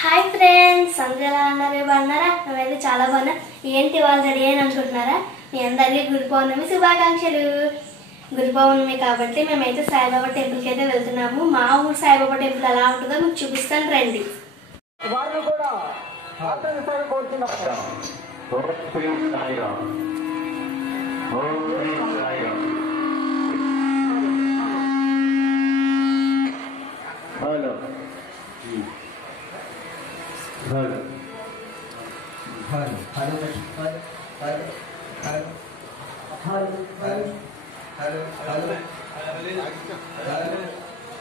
Hi friends, అందరూ ఎలా ఉన్నారు? బాగున్నారా? మేమైతే చాలా బాగున్నా. ఏంటి వాళ్ళు రెడీ అని అనుకుంటున్నారా? మీ అందరికీ గురు పౌర్ణమి శుభాకాంక్షలు. గురు పౌర్ణమి కాబట్టి మేమైతే సాయిబాబా టెంపుల్కి అయితే వెళ్తున్నాము. మా ఊరు సాయిబాబా టెంపుల్ ఎలా ఉంటుందో మీకు చూపిస్తాను, రండి. Hello hello hello hello hello hello hello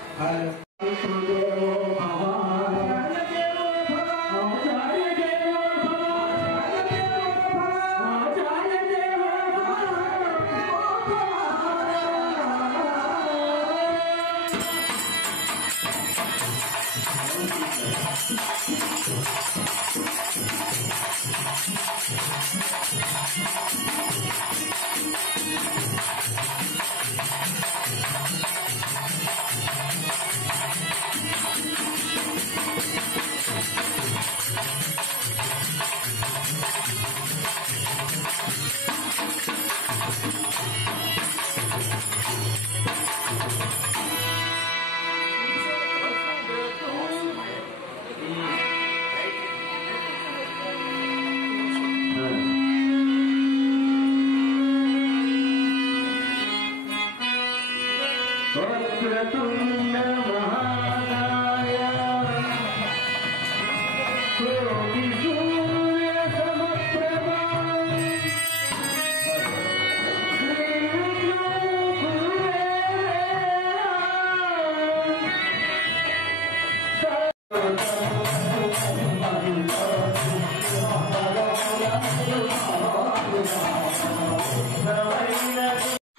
hello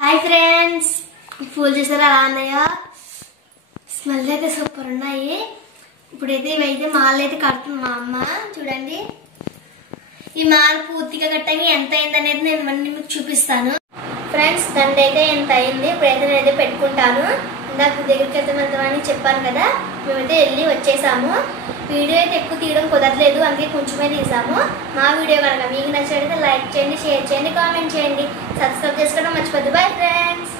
hi friends, పూలు చూసారా ఎలా ఉన్నాయో? స్మెల్ అయితే సూపర్ ఉన్నాయి. ఇప్పుడైతే ఇవైతే మాలు అయితే కడుతుంది మా అమ్మ. చూడండి, ఈ మాల పూర్తిగా కట్టంగా ఎంత అయింది అనేది నేను మీకు చూపిస్తాను. ఫ్రెండ్స్, దండ అయితే ఎంత అయింది. ఇప్పుడైతే నేనైతే పెట్టుకుంటాను. ఇందాక దగ్గరికి అయితే వెళ్తామని చెప్పాను కదా, మేమైతే వెళ్ళి వచ్చేసాము. వీడియో అయితే ఎక్కువ తీయడం కుదరలేదు, అందుకే కొంచెమే తీసాము. మా వీడియో కనుక మీకు నచ్చినట్లయితే లైక్ చేయండి, షేర్ చేయండి, కామెంట్ చేయండి, సబ్స్క్రైబ్ చేసుకోవడం మర్చిపోద్దు. Bye friends.